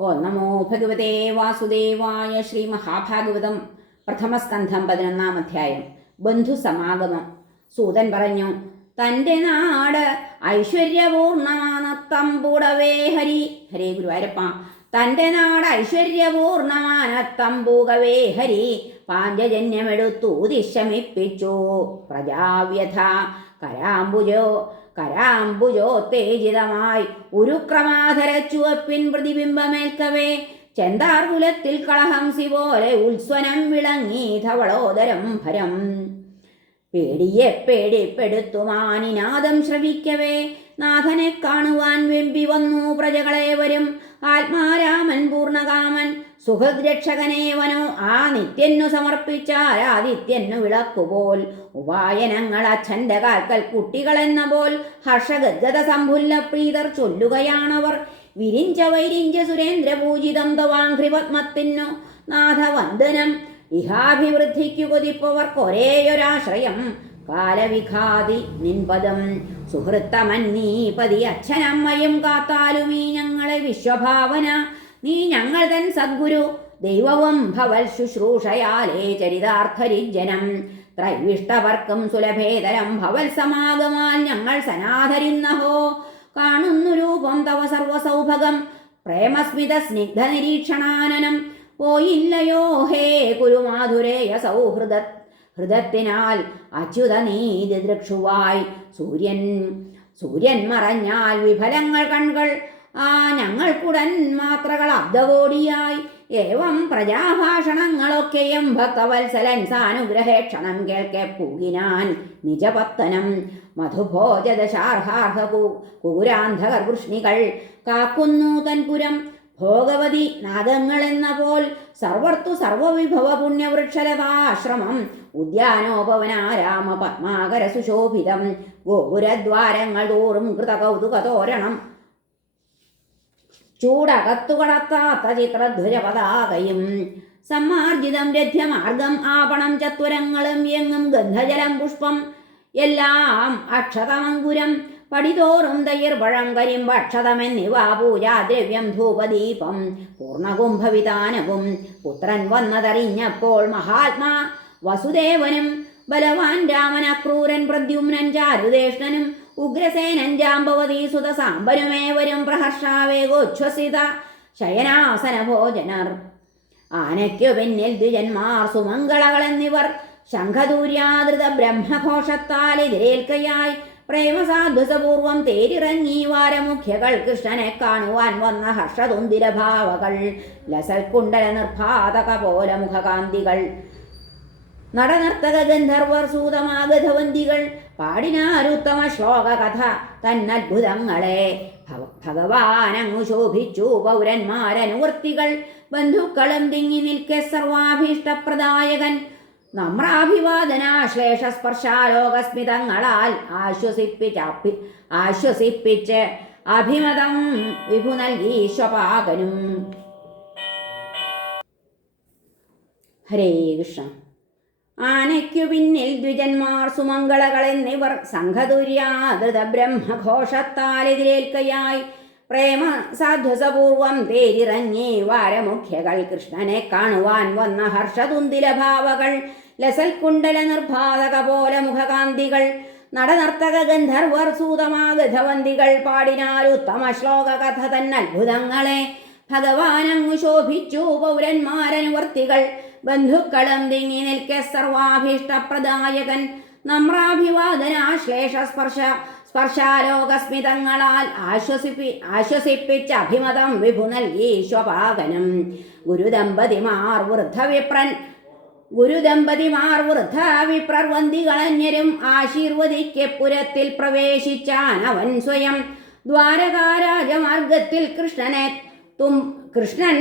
ഓ നമോ ഭഗവതേ വാസുദേവായ ശ്രീ മഹാഭാഗവതം പ്രഥമസ്കന്ധം പതിനൊന്നാം അധ്യായം. ബന്ധുസമാഗമം. സൂതൻ പറഞ്ഞു തന്റെ നാട് ഐശ്വര്യപൂർണമാനത്തമ്പൂടവേ ഹരി. ഹരേ ഗുരുവായൂരപ്പ തന്റെ നാട് ഐശ്വര്യപൂർണമാനത്തമ്പൂകവേ ഹരി. പാഞ്ചജന്യമെടുത്തു ദിശമിപ്പിച്ചു പ്രജാവ്യഥ കരാംബുജോ കരാംബുജോത്തേജിതമായി ഉരുക്രമാധര ചുവപ്പിൻ പ്രതിബിംബമേൽക്കവേ. ചെന്താർകുലത്തിൽ കളഹംസി പോലെ ഉത്സ്വനം വിളങ്ങി ധവളോദരം ഭരം. പേടിയെ പേടിപ്പെടുത്തുമാനിനാദം ശ്രവിക്കവേ. നാഥനെ കാണുവാൻ വെമ്പി വന്നു പ്രജകളെ വരും. ആത്മാരാമൻ പൂർണകാമൻ സുഹൃദ്രക്ഷകനേവനോ ആ നിത്യന്നു സമർപ്പിച്ച ആരാദിത്യന്നു വിളക്കുപോൽ. ഉപായനങ്ങൾ അച്ഛന്റെ കാൽക്കൽ കുട്ടികളെന്ന പോൽ ഹർഷഗദ്ഗത സംഭുല്ല പ്രീതർ ചൊല്ലുകയാണവർ. വിരിഞ്ച വൈരിഞ്ച സുരേന്ദ്രപൂജിതം തവാഘ്രിപത്മത്തിനു നാഥവന്ദനം. ഇഹാഭിവൃദ്ധിക്കു കൊതിപ്പവർക്കൊരേയൊരാശ്രയം. കാലവിഘാതി നിൻപദം. സുഹൃത്തമന്നീപതി അച്ഛനമ്മയും കാത്താലും ഈ ഞങ്ങളെ വിശ്വഭാവന. നീ ഞങ്ങൾ തൻ സദ്ഗുരു ദൈവവും ഭവൽ ശുശ്രൂഷയാലേ ചരിതാർത്ഥരിജനം ത്രൈവിഷ്ടവർക്കും സുലഭേതരം ഭവൽ സമാഗമാൽ ഞങ്ങൾ സനാധരിന്നഹോ കാണുന്നു രൂപം തവ സർവസൗഭഗം പ്രേമസ്മിത സ്നിഗ്ധ നിരീക്ഷണാനനം പോയില്ലയോ ഹേ കുരുമാധുരേയ സൗഹൃദ ഹൃദത്തിനാൽ അച്യുത നീതി ദൃക്ഷുവായി. സൂര്യൻ സൂര്യൻ മറഞ്ഞാൽ വിഫലങ്ങൾ കൺകൾ ആ ഞങ്ങൾക്കുടൻ മാത്രകൾ അബ്ദകോടിയായി. ഏവം പ്രജാഭാഷണങ്ങളൊക്കെയും ഭക്തവത്സലൻ സാനുഗ്രഹേക്ഷണം കേൾക്കെ പൂകിനാൻ നിജപത്തനം. മധുഭോജദശാർഹാർഹ കുകുരാന്ധകർ വൃഷ്ണികൾ കാക്കുന്നു തൻപുരം. ഭോഗവതി നാഗങ്ങളെന്ന പോൽ സർവർത്തു സർവവിഭവ പുണ്യവൃക്ഷലതാശ്രമം ഉദ്യാനോപവനാരാമ പത്മാകര സുശോഭിതം. ഗോപുരദ്വാരങ്ങൾ തോറും കൃതകൗതുകതോരണം. ചൂടകത്തുകടത്താത്ത ചിത്രധ്വജപതാകയും സമ്മാർജിതം രഥ്യമാർഗം ആപണം ചത്വരങ്ങളും എങ്ങും ഗന്ധജലം പുഷ്പം. എല്ലാം അക്ഷതമങ്കുരം പടിതോറും തൈർപഴം കരിമ്പ് അക്ഷതമെന്നിവ പൂജാദ്രവ്യം ധൂപദീപം. പൂർണകുംഭവിധാനവും പുത്രൻ വന്നതറിഞ്ഞപ്പോൾ മഹാത്മാ വസുദേവനും ബലവാൻ രാമൻ അക്രൂരൻ പ്രദ്യുമ്നൻ ചാരുദേഷ്ണനും ഉഗ്രസേനൻ ജാമ്പവതി സുത സാമ്പരുമേവരും പ്രഹർഷാവേഗോച്ഛ്വസിത ശയനാസന ഭോജനർ ആനയ്ക്കു പിന്നിൽ ദ്വിജന്മാർ സുമംഗളകൾ എന്നിവർ ശംഖദൂര്യാദൃത ബ്രഹ്മഘോഷത്താൽ എതിരേൽക്കയായി പ്രേമസാധ്വസപൂർവം തേരിറങ്ങി വാരമുഖ്യകൾ കൃഷ്ണനെ കാണുവാൻ വന്ന ഹർഷതുന്തിരഭാവകൾ ലസൽക്കുണ്ടല നിർഭാതക പോലെ മുഖകാന്തികൾ. നടനർത്തക ഗന്ധർവർ സൂതമാഗധവന്തികൾ പാടിനാരുത്തമ ശ്ലോക കഥ തന്നത്ഭുതങ്ങളെ. ഭവ- ഭഗവാനങ്ങു ശോഭിച്ചു പൗരന്മാരനുവർത്തികൾ ബന്ധുക്കളും തിങ്ങി നിൽക്കെ സർവാഭീഷ്ടപ്രദായകൻ. നമ്രാഭിവാദനാശ്ലേഷ സ്പർശാലോകസ്മിതങ്ങളാൽ ആശ്വസിപ്പിച്ച് അഭിമതം വിഭു നൽകി സ്വപാകനും ഹരേ കൃഷ്ണ. ആനയ്ക്കു പിന്നിൽ ദ്വിജന്മാർ സുമംഗളകൾ എന്നിവർ സംഘതുര്യാതൃത ബ്രഹ്മഘോഷത്താൽ എതിരേൽക്കയായി പ്രേമ സാധ്വസപൂർവം തേരിറങ്ങി വാരമുഖ്യകൾ കൃഷ്ണനെ കാണുവാൻ വന്ന ഹർഷതുന്തിലഭാവകൾ ലസൽക്കുണ്ടല നിർഭാതക പോലെ മുഖകാന്തികൾ നടനർത്തക ഗന്ധർവർ സൂതമാഗതവന്തികൾ പാടിനാൽ ഉത്തമ ശ്ലോക കഥ തന്നത്ഭുതങ്ങളെ ഭഗവാനങ്ങു ശോഭിച്ചു പൗരന്മാരനുവർത്തികൾ. ബന്ധുക്കളും തിങ്ങി നിൽക്കെ സർവാഭീഷ്ടപ്രദായകൻ. നമ്രാഭിവാദനാശ്ലേഷ സ്പർശ സ്പർശാലോകസ്മിതങ്ങളാൽ ആശ്വസിപ്പി ആശ്വസിപ്പിച്ച അഭിമതം വിഭു നൽകി സ്വപാകനം ഗുരുദമ്പതിമാർ വൃദ്ധവിപ്രൻ ഗുരുദമ്പതിമാർ വൃദ്ധ വിപ്രർവന്തികളന്യരും ആശീർവദിക്കെ പുരത്തിൽ പ്രവേശിച്ചാൻ അവൻ സ്വയം. ദ്വാരകാരാജമാർഗത്തിൽ കൃഷ്ണനെ തും കൃഷ്ണൻ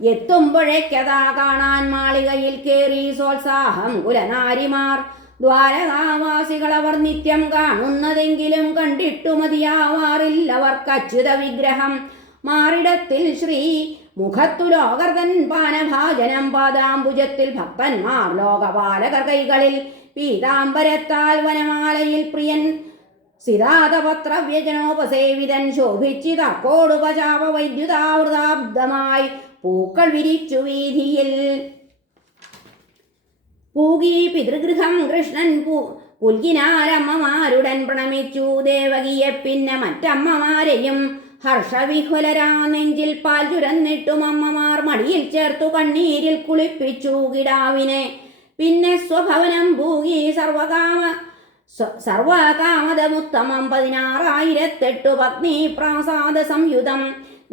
എത്തുമ്പോഴേക്കതാ കാണാൻ മാളികയിൽ കേറി സോത്സാഹം കുലനാരിമാർ. ദ്വാരകാവാസികളവർ നിത്യം കാണുന്നതെങ്കിലും കണ്ടിട്ടു മതിയാവാറില്ലവർക്ക് അച്യുത വിഗ്രഹം മാറിടത്തിൽ ശ്രീ മുഖത്തു ലോകർതൻ പാനഭാജനം പാദാംബുജത്തിൽ ഭക്തന്മാർ ലോകപാലകർ കൈകളിൽ പീതാംബരത്താൽ വനമാലയിൽ പ്രിയൻ സിതാതപത്രവ്യജനോപസേവിതൻ ശോഭിച്ചു തർക്കോടുപചാപ വൈദ്യുതാവൃതാബ്ദമായി പൂക്കൾ വിരിച്ചു വീതിയിൽ പൂകി പിതൃഗൃഹം കൃഷ്ണൻ പൂ പുൽകിനാരമ്മമാരുടൻ പ്രണമിച്ചു ദേവകിയെ പിന്നെ മറ്റമ്മമാരെയും ഹർഷവിഹുലരാ നെഞ്ചിൽ പാൽ ചുരന്നിട്ടും അമ്മമാർ മടിയിൽ ചേർത്തു കണ്ണീരിൽ കുളിപ്പിച്ചു കിടാവിനെ. പിന്നെ സ്വഭവനം ഭൂകി സർവകാമ സർവകാമതമുത്തമം പതിനാറായിരത്തെട്ടു പത്നി പ്രാസാദ സംയുതം.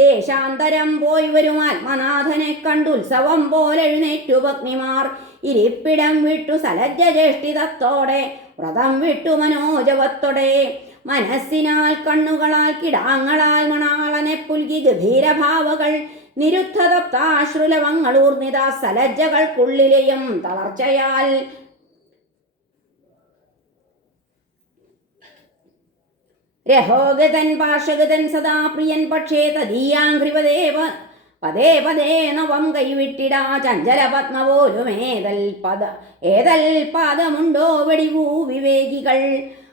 ദേശാന്തരം പോയി വരും ആത്മനാഥനെ കണ്ടുത്സവം പോലെഴുന്നേറ്റു പത്നിമാർ. ഇരിപ്പിടം വിട്ടു സലജ്ജ ജ്യേഷ്ഠിതത്തോടെ വ്രതം വിട്ടു മനോജവത്തോടെ. മനസ്സിനാൽ കണ്ണുകളാൽ കിടാങ്ങളാൽ മണാളനെ പുൽകി ഗഭീരഭാവകൾ നിരുദ്ധതപ്താശ്രുലവങ്ങളൂർണിത സലജ്ജകൾക്കുള്ളിലെയും തളർച്ചയാൽ. രഹോഗതൻ പാർഷഗതൻ സദാ പ്രിയൻ പക്ഷേ തദീയാഘ്രിപദേവ പദേ പദേ നവം കൈവിട്ടിടാ ചഞ്ചല പത്മപോലുമേതൽ പദ ഏതൽ പാദമുണ്ടോ വെടിവൂ വിവേകികൾ.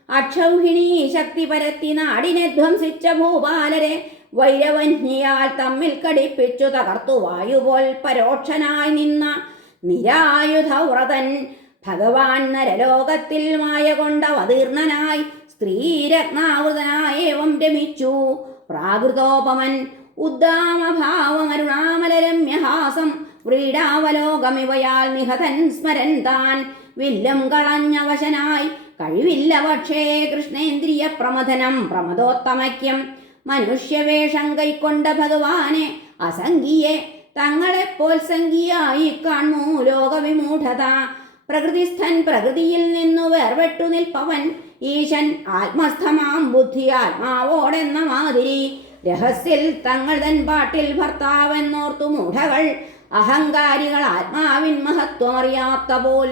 അക്ഷൗഹിണി ശക്തി പരത്തി നാടിനെ ധ്വംസിച്ച ഭൂപാലരെ വൈരവന്യാൽ തമ്മിൽ കടിപ്പിച്ചു തകർത്തു വായുപോൽ പരോക്ഷനായി നിന്ന നിരായുധവ്രതൻ ഭഗവാൻ നരലോകത്തിൽ മായ കൊണ്ട അവതീർണനായി സ്ത്രീരത്നാവൃതനായവം രമിച്ചു. പ്രാകൃതോപമൻ ഉദ്ദാമഭാവമരുണാമലരമ്യഹാസം വ്രീഡാവലോകമിവയാൽ നിഹതൻ സ്മരൻ താൻ വില്ലും കളഞ്ഞവശനായി കഴിവില്ല പക്ഷേ കൃഷ്ണേന്ദ്രിയ പ്രമഥനം പ്രമദോത്തമക്യം. മനുഷ്യവേഷം കൈക്കൊണ്ട ഭഗവാനെ അസംഖിയെ തങ്ങളെ പോൽസംഖിയായി കാണൂ ലോകവിമൂഢത. പ്രകൃതിസ്ഥൻ പ്രകൃതിയിൽ നിന്നു വേർപെട്ടു നിൽപ്പവൻ ഈശൻ ആത്മസ്ഥമാം ബുദ്ധി ആത്മാവോടെന്ന മാതിരി. രഹസ്യൽ തങ്ങൾ തൻ പാട്ടിൽ ഭർത്താവെന്നോർത്തു മൂഢകൾ അഹങ്കാരികൾ ആത്മാവിൻ മഹത്വം അറിയാത്ത പോൽ